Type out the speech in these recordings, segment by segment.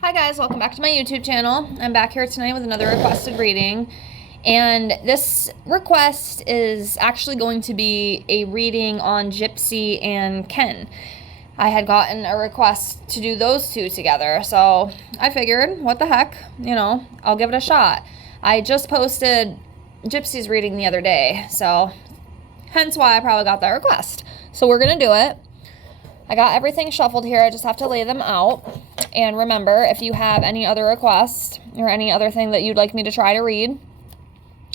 Hi guys, welcome back to my YouTube channel. I'm back here tonight with another requested reading, and this request is actually going to be a reading on Gypsy and Ken. I had gotten a request to do those two together, so I figured, what the heck, I'll give it a shot. I just posted Gypsy's reading the other day, so hence why I probably got that request. So we're gonna do it. I got everything shuffled here. I just have to lay them out. And remember, if you have any other requests or any other thing that you'd like me to try to read,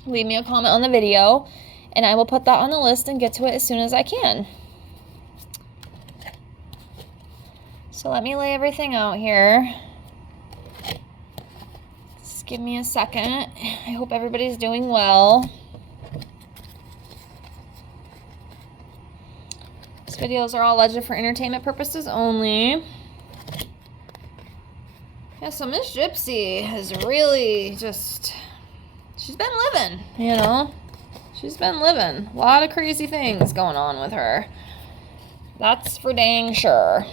leave me a comment on the video, and I will put that on the list and get to it as soon as I can. So let me lay everything out here. Just give me a second. I hope everybody's doing well. These videos are all alleged for entertainment purposes only. Yeah, so Miss Gypsy has really just, she's been living, She's been living. A lot of crazy things going on with her. That's for dang sure.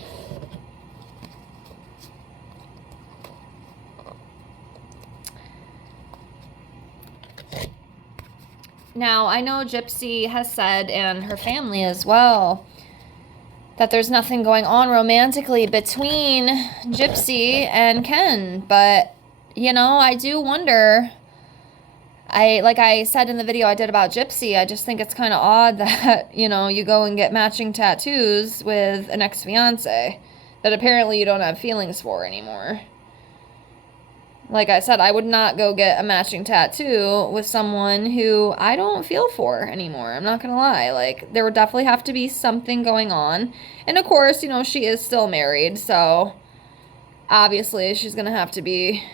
Now, I know Gypsy has said, and her family as well, that there's nothing going on romantically between Gypsy and Ken. But, I do wonder. Like I said in the video I did about Gypsy, I just think it's kind of odd that, you go and get matching tattoos with an ex-fiance that apparently you don't have feelings for anymore. Like I said, I would not go get a matching tattoo with someone who I don't feel for anymore. I'm not going to lie. Like, there would definitely have to be something going on. And of course, she is still married. So, obviously, she's going to have to be,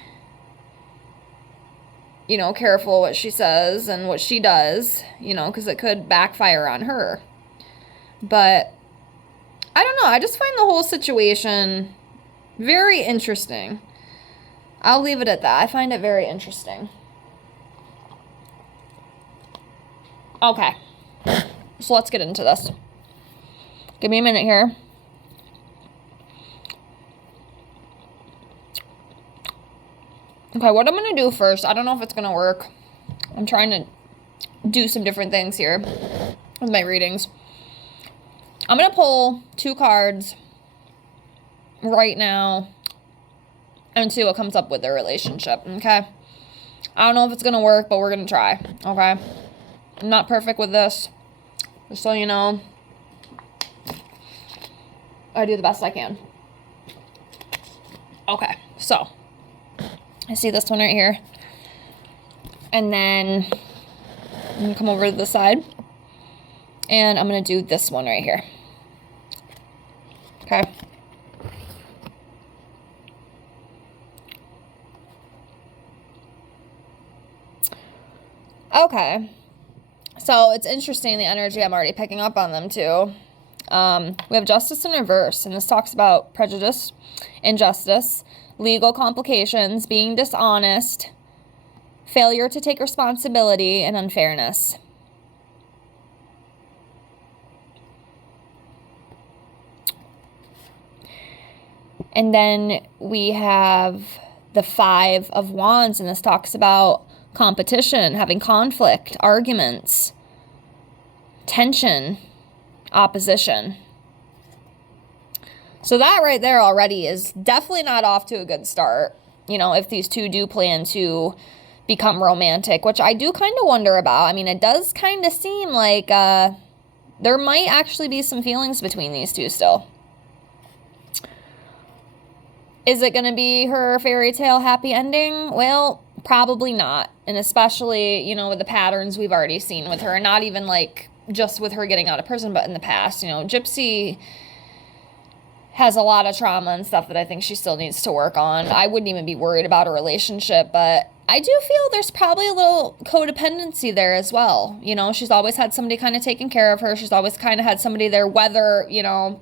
careful what she says and what she does, because it could backfire on her. But, I don't know. I just find the whole situation very interesting. I'll leave it at that. I find it very interesting. Okay. So let's get into this. Give me a minute here. Okay, what I'm going to do first, I don't know if it's going to work. I'm trying to do some different things here with my readings. I'm going to pull 2 cards right now and see what comes up with their relationship, okay? I don't know if it's going to work, but we're going to try, okay? I'm not perfect with this, just so you know. I do the best I can. Okay, so I see this one right here. And then I'm going to come over to the side. And I'm going to do this one right here. Okay. Okay, so it's interesting, the energy, I'm already picking up on them too. We have justice in reverse, and this talks about prejudice, injustice, legal complications, being dishonest, failure to take responsibility, and unfairness. And then we have the 5 of Wands, and this talks about competition, having conflict, arguments, tension, opposition. So that right there already is definitely not off to a good start, if these two do plan to become romantic, which I do kind of wonder about. I mean, it does kind of seem like there might actually be some feelings between these two still. Is it going to be her fairy tale happy ending? Well, probably not. And especially, with the patterns we've already seen with her. And not even like just with her getting out of prison, but in the past. Gypsy has a lot of trauma and stuff that I think she still needs to work on. I wouldn't even be worried about a relationship, but I do feel there's probably a little codependency there as well. She's always had somebody kind of taking care of her. She's always kind of had somebody there, whether, we know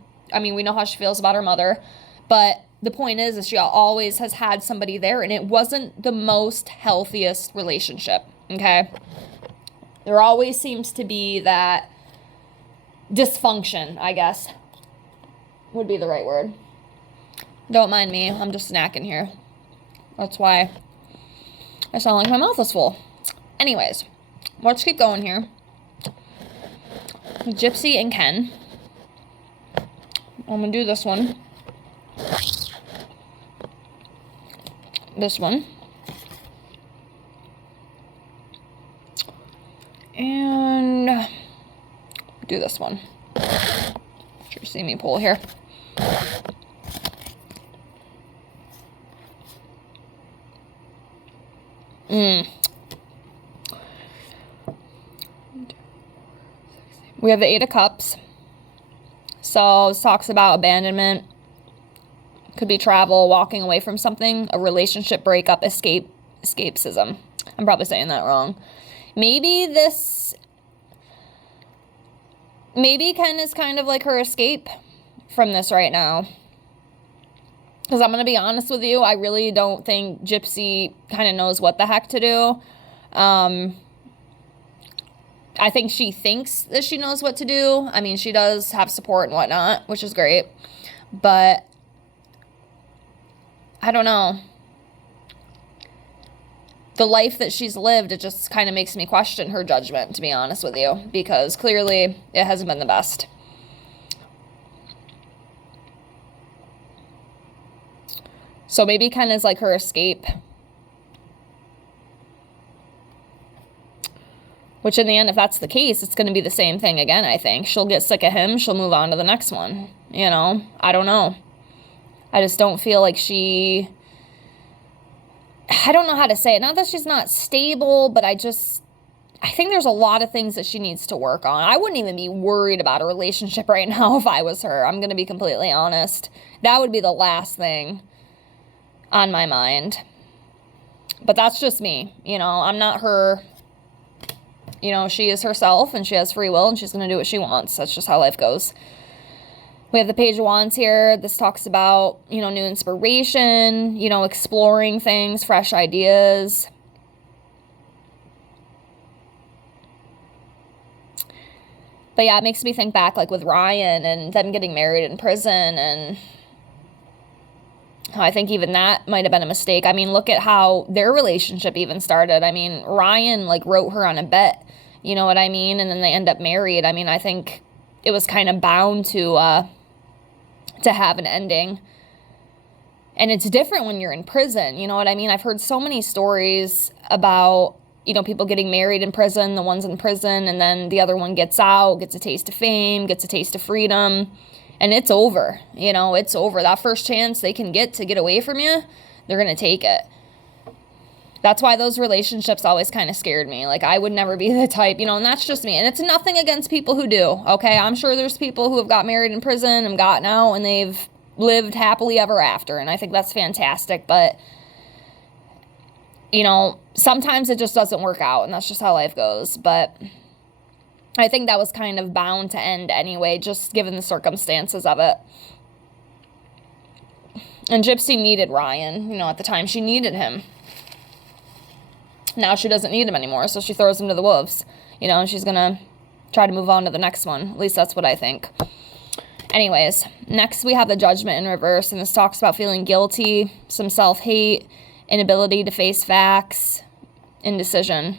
how she feels about her mother, but the point is she always has had somebody there, and it wasn't the most healthiest relationship, okay? There always seems to be that dysfunction, I guess, would be the right word. Don't mind me. I'm just snacking here. That's why I sound like my mouth is full. Anyways, let's keep going here. Gypsy and Ken. I'm gonna do this one. This one. And do this one. Sure you see me pull here. We have the Eight of Cups. So this talks about abandonment. Could be travel, walking away from something, a relationship breakup, escapism. I'm probably saying that wrong. Maybe Ken is kind of like her escape from this right now. Because I'm going to be honest with you, I really don't think Gypsy kind of knows what the heck to do. I think she thinks that she knows what to do. I mean, she does have support and whatnot, which is great. But I don't know. The life that she's lived, it just kind of makes me question her judgment, to be honest with you. Because clearly it hasn't been the best. So maybe Ken is like her escape. Which in the end, if that's the case, it's going to be the same thing again, I think. She'll get sick of him. She'll move on to the next one. You know? I don't know. I just don't feel like I don't know how to say it. Not that she's not stable, but I think there's a lot of things that she needs to work on. I wouldn't even be worried about a relationship right now if I was her. I'm going to be completely honest. That would be the last thing on my mind. But that's just me. You know, I'm not her. You know, she is herself and she has free will and she's going to do what she wants. That's just how life goes. We have the Page of Wands here. This talks about, you know, new inspiration, you know, exploring things, fresh ideas. But yeah, it makes me think back like with Ryan and them getting married in prison, and I think even that might have been a mistake. I mean, look at how their relationship even started. I mean, Ryan like wrote her on a bet, you know what I mean? And then they end up married. I mean, I think it was kind of bound to have an ending. And it's different when you're in prison, you know what I mean? I've heard so many stories about, you know, people getting married in prison, the ones in prison, and then the other one gets out, gets a taste of fame, gets a taste of freedom. And it's over, you know, it's over. That first chance they can get to get away from you, they're going to take it. That's why those relationships always kind of scared me. Like, I would never be the type, you know, and that's just me. And it's nothing against people who do, okay? I'm sure there's people who have got married in prison and gotten out and they've lived happily ever after. And I think that's fantastic. But, you know, sometimes it just doesn't work out, and that's just how life goes. But I think that was kind of bound to end anyway, just given the circumstances of it. And Gypsy needed Ryan, you know, at the time she needed him. Now she doesn't need him anymore, so she throws him to the wolves, you know, and she's going to try to move on to the next one. At least that's what I think. Anyways, next we have the Judgment in reverse, and this talks about feeling guilty, some self-hate, inability to face facts, indecision.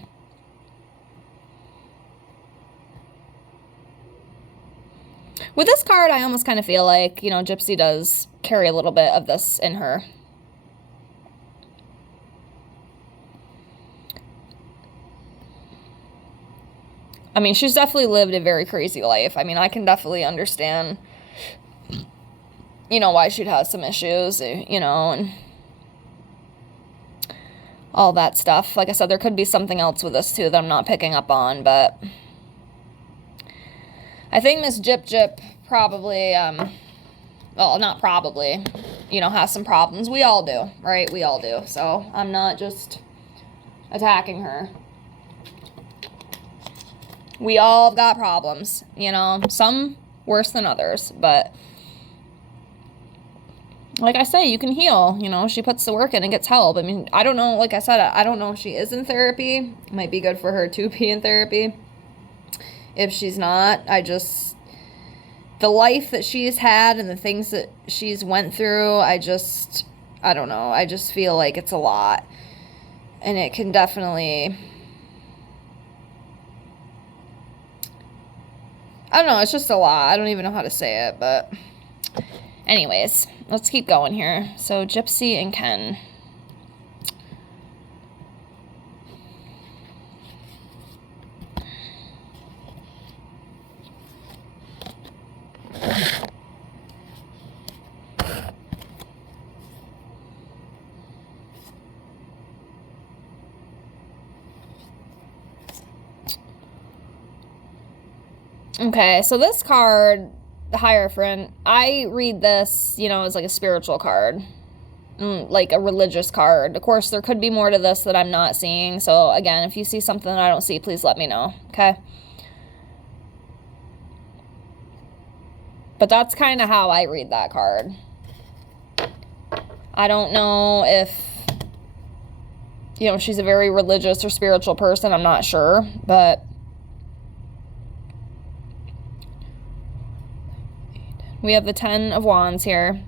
With this card, I almost kind of feel like, you know, Gypsy does carry a little bit of this in her. I mean, she's definitely lived a very crazy life. I mean, I can definitely understand, you know, why she'd have some issues, you know, and all that stuff. Like I said, there could be something else with this, too, that I'm not picking up on, but I think Miss Gyp probably, well, not probably, you know, has some problems. We all do, right? We all do. So I'm not just attacking her. We all got problems, you know, some worse than others, but like I say, you can heal, you know, she puts the work in and gets help. I mean, I don't know, like I said, I don't know if she is in therapy. It might be good for her to be in therapy. If she's not, the life that she's had and the things that she's went through, I don't know. I just feel like it's a lot. And it can definitely... I don't know. It's just a lot. I don't even know how to say it, but... Anyways, let's keep going here. So, Gypsy and Ken. Okay, so this card, the Hierophant, I read this, you know, as like a spiritual card, like a religious card. Of course, there could be more to this that I'm not seeing. So again, if you see something that I don't see, please let me know, okay? But that's kind of how I read that card. I don't know if, you know, she's a very religious or spiritual person. I'm not sure, but... We have the 10 of Wands here.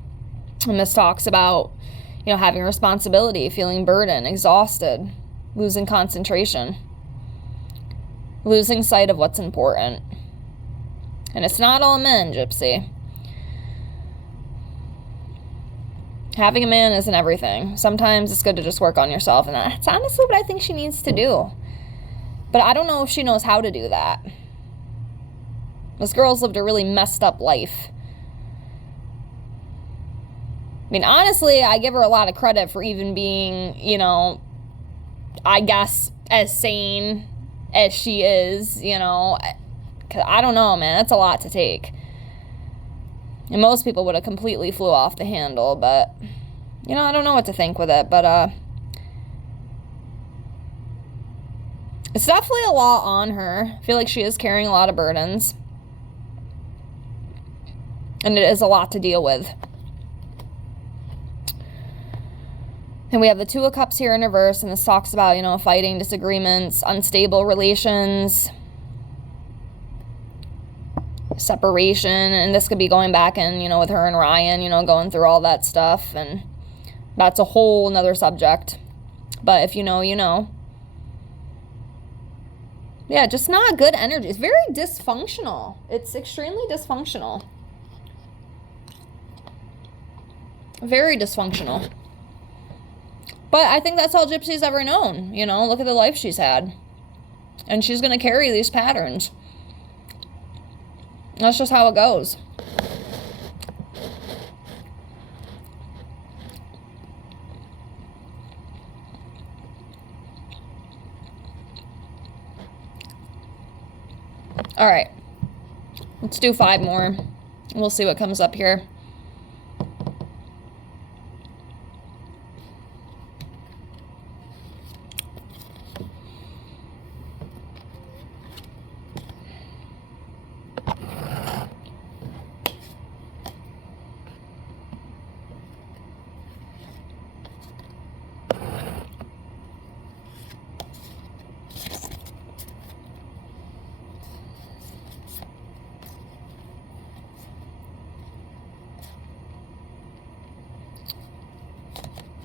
And this talks about, you know, having responsibility, feeling burdened, exhausted, losing concentration, losing sight of what's important. And it's not all men, Gypsy. Having a man isn't everything. Sometimes it's good to just work on yourself. And that's honestly what I think she needs to do. But I don't know if she knows how to do that. This girl's lived a really messed up life. I mean, honestly, I give her a lot of credit for even being, you know, I guess, as sane as she is, you know. 'Cause I don't know, man. That's a lot to take. And most people would have completely flew off the handle, but, you know, I don't know what to think with it. But, it's definitely a lot on her. I feel like she is carrying a lot of burdens. And it is a lot to deal with. And we have the 2 of Cups here in reverse, and this talks about, you know, fighting, disagreements, unstable relations, separation, and this could be going back in, you know, with her and Ryan, you know, going through all that stuff, and that's a whole nother subject. But if you know, you know. Yeah, just not good energy. It's very dysfunctional. It's extremely dysfunctional. Very dysfunctional. But I think that's all Gypsy's ever known. You know, look at the life she's had. And she's going to carry these patterns. That's just how it goes. All right. Let's do 5 more. We'll see what comes up here.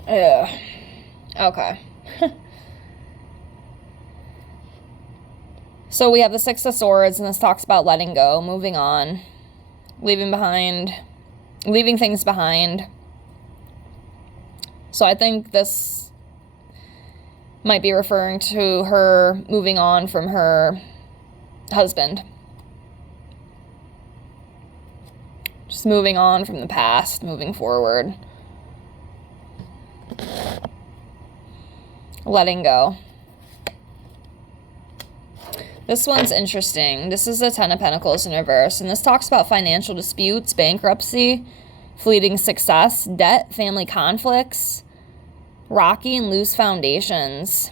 Ugh. Okay. So we have the 6 of Swords, and this talks about letting go, moving on, leaving things behind. So I think this might be referring to her moving on from her husband. Just moving on from the past, moving forward. Letting go. This one's interesting. This is the 10 of Pentacles in reverse, and this talks about financial disputes, bankruptcy, fleeting success, debt, family conflicts, rocky and loose foundations.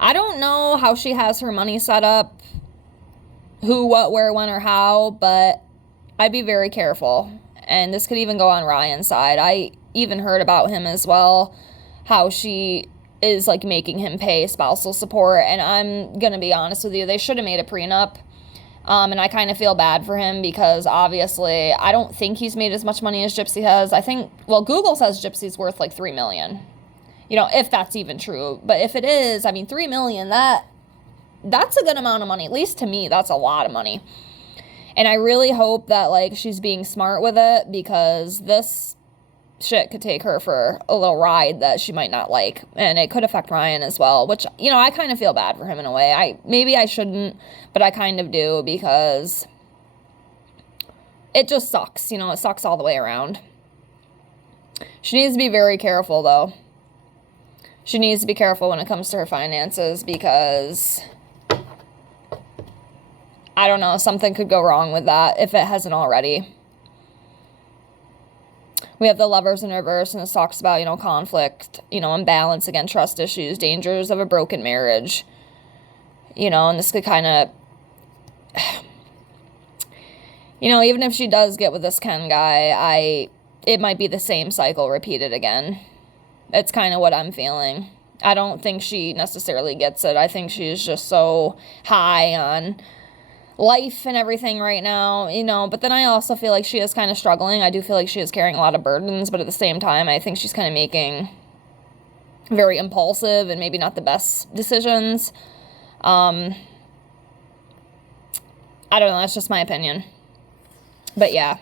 I don't know how she has her money set up, who, what, where, when, or how, but I'd be very careful. And this could even go on Ryan's side. I even heard about him as well, how she is making him pay spousal support. And I'm gonna be honest with you, they should have made a prenup. And I kind of feel bad for him because obviously I don't think he's made as much money as Gypsy has. I think, well, Google says Gypsy's worth like $3 million. You know, if that's even true. But if it is, I mean, $3 million, that's a good amount of money. At least to me, that's a lot of money. And I really hope that, like, she's being smart with it, because this shit could take her for a little ride that she might not like. And it could affect Ryan as well, which, you know, I kind of feel bad for him in a way. Maybe I shouldn't, but I kind of do, because it just sucks. You know, it sucks all the way around. She needs to be very careful, though. She needs to be careful when it comes to her finances, because I don't know, something could go wrong with that if it hasn't already. We have the Lovers in reverse, and this talks about, you know, conflict, you know, imbalance, again, trust issues, dangers of a broken marriage, you know, and this could kind of, you know, even if she does get with this Ken guy, it might be the same cycle repeated again. It's kind of what I'm feeling. I don't think she necessarily gets it. I think she's just so high on life and everything right now, you know, but then I also feel like she is kind of struggling. I do feel like she is carrying a lot of burdens, but at the same time, I think she's kind of making very impulsive and maybe not the best decisions. I don't know, that's just my opinion. But yeah.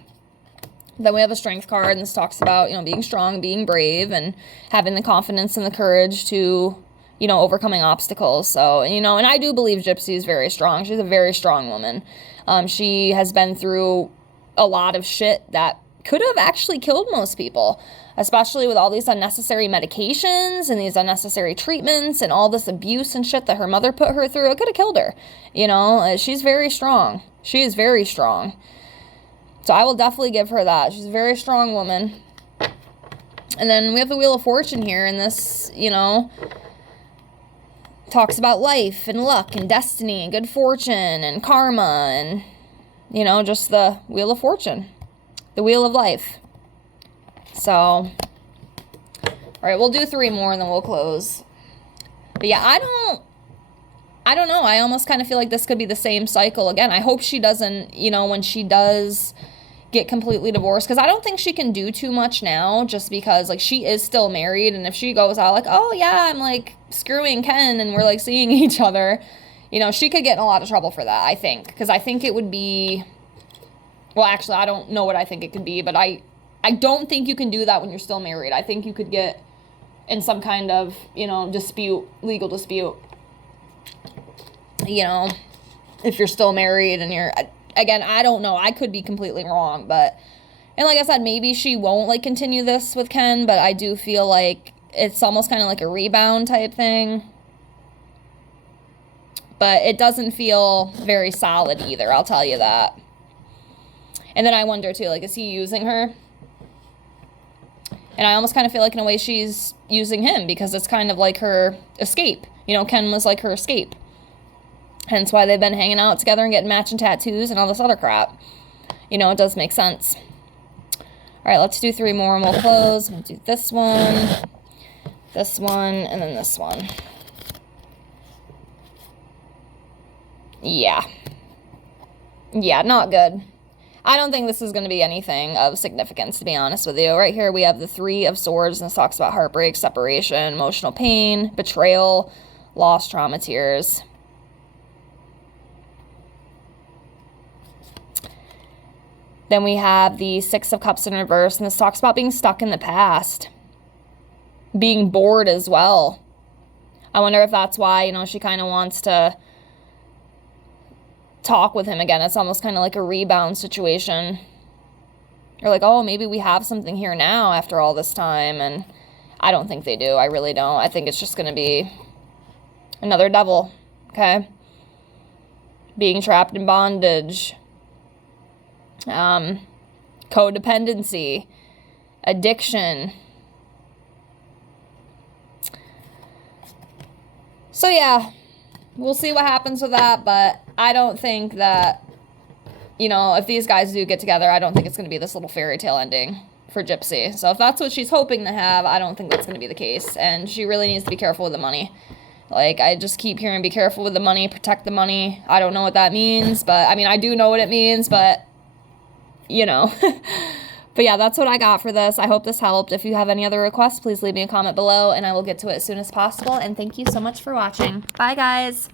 Then we have a strength card, and this talks about, you know, being strong, being brave, and having the confidence and the courage to, you know, overcoming obstacles. So, you know, and I do believe Gypsy is very strong. She's a very strong woman. She has been through a lot of shit that could have actually killed most people, especially with all these unnecessary medications and these unnecessary treatments and all this abuse and shit that her mother put her through. It could have killed her. You know, she's very strong. She is very strong. So I will definitely give her that. She's a very strong woman. And then we have the Wheel of Fortune here, and this, you know, talks about life and luck and destiny and good fortune and karma and, you know, just the Wheel of Fortune. The Wheel of Life. So, all right, we'll do 3 more and then we'll close. But yeah, I don't know. I almost kind of feel like this could be the same cycle again. I hope she doesn't, you know, when she does get completely divorced, because I don't think she can do too much now, just because, like, she is still married, and if she goes out like, oh yeah, I'm like screwing Ken and we're like seeing each other, you know, she could get in a lot of trouble for that, I think, because I think it would be, well, actually, I don't know what I think it could be, but I don't think you can do that when you're still married. I think you could get in some kind of, you know, dispute, legal dispute, you know, if you're still married and you're, again, I don't know. I could be completely wrong, but, and like I said, maybe she won't, like, continue this with Ken, but I do feel like it's almost kind of like a rebound type thing. But it doesn't feel very solid either, I'll tell you that. And then I wonder, too, like, is he using her? And I almost kind of feel like, in a way, she's using him, because it's kind of like her escape. You know, Ken was like her escape. Hence why they've been hanging out together and getting matching tattoos and all this other crap. You know, it does make sense. All right, let's do 3 more and we'll close. We'll do this one, and then this one. Yeah. Yeah, not good. I don't think this is going to be anything of significance, to be honest with you. Right here we have the 3 of Swords, and this talks about heartbreak, separation, emotional pain, betrayal, loss, trauma, tears. Then we have the 6 of Cups in reverse, and this talks about being stuck in the past. Being bored as well. I wonder if that's why, you know, she kind of wants to talk with him again. It's almost kind of like a rebound situation. Or like, oh, maybe we have something here now after all this time. And I don't think they do. I really don't. I think it's just going to be another devil. Okay? Being trapped in bondage. Codependency, addiction. So yeah, we'll see what happens with that, but I don't think that, you know, if these guys do get together, I don't think it's going to be this little fairy tale ending for Gypsy. So if that's what she's hoping to have, I don't think that's going to be the case, and she really needs to be careful with the money, Like, I just keep hearing be careful with the money, protect the money. I don't know what that means, but I mean, I do know what it means, but you know. But yeah, that's what I got for this. I hope this helped. If you have any other requests, please leave me a comment below and I will get to it as soon as possible. And thank you so much for watching. Bye, guys.